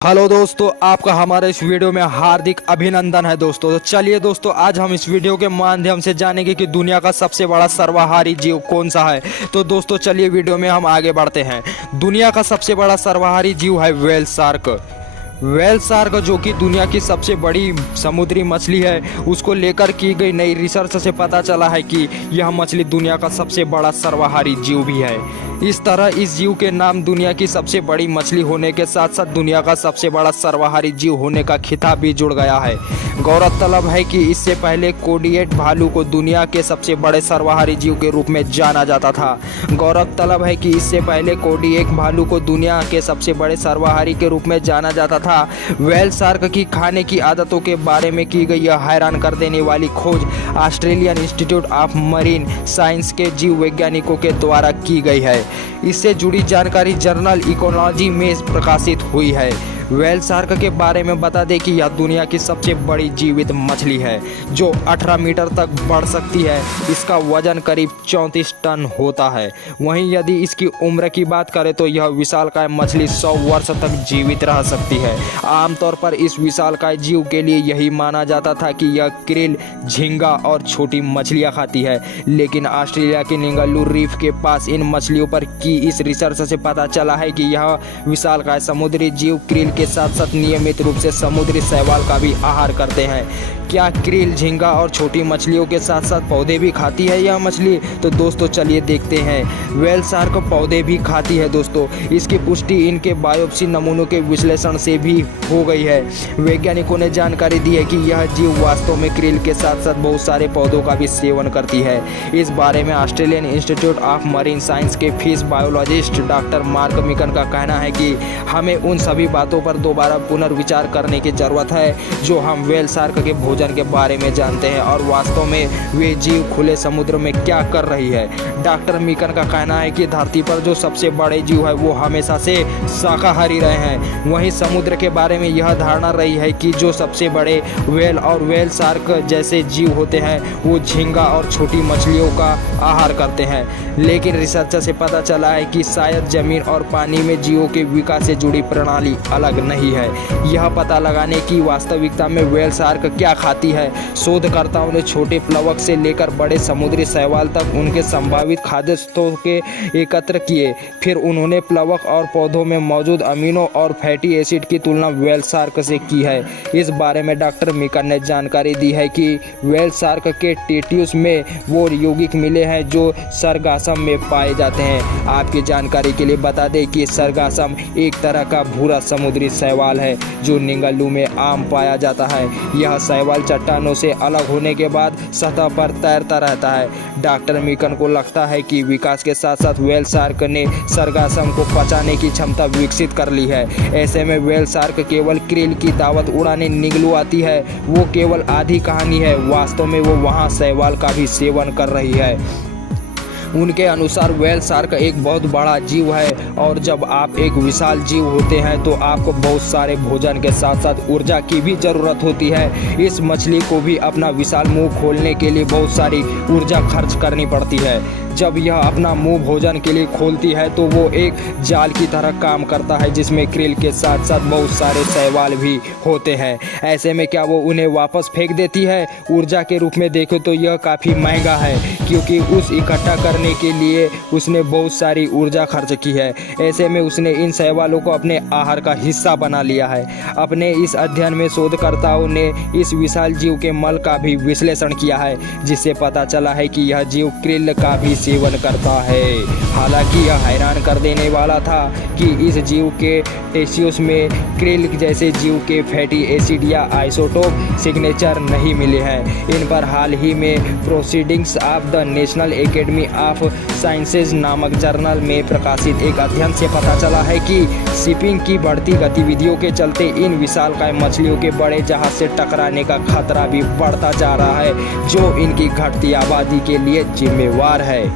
Hello दोस्तों, आपका हमारे इस वीडियो में हार्दिक अभिनंदन है दोस्तों। तो चलिए दोस्तों, आज हम इस वीडियो के माध्यम से जानेंगे कि दुनिया का सबसे बड़ा सर्वाहारी जीव कौन सा है। तो दोस्तों चलिए वीडियो में हम आगे बढ़ते हैं। दुनिया का सबसे बड़ा सर्वाहारी जीव है व्हेल शार्क। व्हेल शार्क जो कि दुनिया की सबसे बड़ी समुद्री मछली है, उसको लेकर की गई नई रिसर्च से पता चला है कि यह मछली दुनिया का सबसे बड़ा सर्वाहारी जीव भी है। इस तरह इस जीव के नाम दुनिया की सबसे बड़ी मछली होने के साथ साथ दुनिया का सबसे बड़ा सर्वाहारी जीव होने का खिताब भी जुड़ गया है। गौरतलब है कि इससे पहले कोडिएट भालू को दुनिया के सबसे बड़े सर्वाहारी जीव के रूप में जाना जाता था। गौरतलब है कि इससे पहले कोडिएट भालू को दुनिया के सबसे बड़े सर्वाहारी के रूप में जाना जाता था। व्हेल शार्क की खाने की आदतों के बारे में की गई यह हैरान कर देने वाली खोज Australian institute of marine science के जीव वैज्ञानिकों के द्वारा की गई है। इससे जुड़ी जानकारी जर्नल इकोलॉजी में प्रकाशित हुई है। व्हेल शार्क के बारे में बता दें कि यह दुनिया की सबसे बड़ी जीवित मछली है जो 18 मीटर तक बढ़ सकती है। इसका वजन करीब 34 टन होता है। वहीं यदि इसकी उम्र की बात करें तो यह विशालकाय मछली 100 वर्ष तक जीवित रह सकती है। आमतौर पर इस विशालकाय जीव के लिए यही माना जाता था कि यह क्रिल, झींगा और छोटी मछलियां खाती है, लेकिन ऑस्ट्रेलिया के निंगलू रीफ के पास इन मछलियों पर की इस रिसर्च से पता चला है कि यह विशालकाय समुद्री जीव क्रिल के साथ साथ नियमित रूप से समुद्री शैवाल का भी आहार करते हैं। क्या क्रिल, झींगा और छोटी मछलियों के साथ साथ पौधे भी खाती है यह मछली? तो दोस्तों चलिए देखते हैं। व्हेल शार्क पौधे भी खाती है दोस्तों। इसकी पुष्टि इनके बायोप्सी नमूनों के विश्लेषण से भी हो गई है। वैज्ञानिकों ने जानकारी दी है कि यह जीव वास्तव में क्रिल के साथ साथ बहुत सारे पौधों का भी सेवन करती है। इस बारे में Australian institute of marine science के फिश बायोलॉजिस्ट डॉक्टर मार्क मिकन का कहना है कि हमें उन सभी बातों पर दोबारा पुनर्विचार करने की जरूरत है जो हम व्हेल शार्क के भोजन के बारे में जानते हैं और वास्तव में वे जीव खुले समुद्र में क्या कर रही है। डॉक्टर मिकन का कहना है कि धरती पर जो सबसे बड़े जीव है वो हमेशा से शाकाहारी रहे हैं। वहीं समुद्र के बारे में यह धारणा रही है कि जो सबसे बड़े व्हेल और व्हेल शार्क जैसे जीव होते हैं वो झींगा और छोटी मछलियों का आहार करते हैं। लेकिन रिसर्च से पता चला है कि शायद जमीन और पानी में जीवों के विकास से जुड़ी प्रणाली अलग नहीं है। यह पता लगाने की वास्तविकता में व्हेल शार्क क्या खाती है, शोधकर्ताओं ने छोटे प्लवक से लेकर बड़े समुद्री शैवाल तक उनके संभावित खाद्य स्रोतों के एकत्र किए। फिर उन्होंने प्लवक और पौधों में मौजूद अमीनो और फैटी एसिड की तुलना व्हेल शार्क से की है। इस बारे में डॉक्टर मिकन ने जानकारी दी है कि व्हेल शार्क के टिश्यूज में वो यौगिक मिले हैं जो सरगासम में पाए जाते हैं। आपकी जानकारी के लिए बता दें कि सरगासम एक तरह का भूरा समुद्री शैवाल है जो निंगलू में आम पाया जाता है। यह शैवाल चट्टानों से अलग होने के बाद सतह पर तैरता रहता है। डॉक्टर मिकन को लगता है कि विकास के साथ साथ व्हेल शार्क ने सरगासम को पचाने की क्षमता विकसित कर ली है। ऐसे में व्हेल शार्क केवल क्रिल की दावत उड़ाने निगलू आती है वो केवल आधी कहानी है। वास्तव में वो वहाँ शैवाल का भी सेवन कर रही है। उनके अनुसार व्हेल शार्क एक बहुत बड़ा जीव है और जब आप एक विशाल जीव होते हैं तो आपको बहुत सारे भोजन के साथ साथ ऊर्जा की भी ज़रूरत होती है। इस मछली को भी अपना विशाल मुंह खोलने के लिए बहुत सारी ऊर्जा खर्च करनी पड़ती है। जब यह अपना मुंह भोजन के लिए खोलती है तो वो एक जाल की तरह काम करता है जिसमें क्रिल के साथ साथ बहुत सारे शैवाल भी होते हैं। ऐसे में क्या वो उन्हें वापस फेंक देती है? ऊर्जा के रूप में देखें तो यह काफ़ी महंगा है क्योंकि उस इकट्ठा करने के लिए उसने बहुत सारी ऊर्जा खर्च की है। ऐसे में उसने इन शैवालों को अपने आहार का हिस्सा बना लिया है। अपने इस अध्ययन में शोधकर्ताओं ने इस विशाल जीव के मल का भी विश्लेषण किया है जिससे पता चला है कि यह जीव क्रिल का भी सेवन करता है। हालांकि यह हैरान कर देने वाला था कि इस जीव के टिश्यूज में क्रिल जैसे जीव के फैटी एसिड या आइसोटोप सिग्नेचर नहीं मिले हैं। इन पर हाल ही में proceedings of the national academy of sciences नामक जर्नल में प्रकाशित एक अध्ययन से पता चला है कि शिपिंग की बढ़ती गतिविधियों के चलते इन विशालकाय मछलियों के बड़े जहाज से टकराने का खतरा भी बढ़ता जा रहा है जो इनकी घटती आबादी के लिए जिम्मेवार है।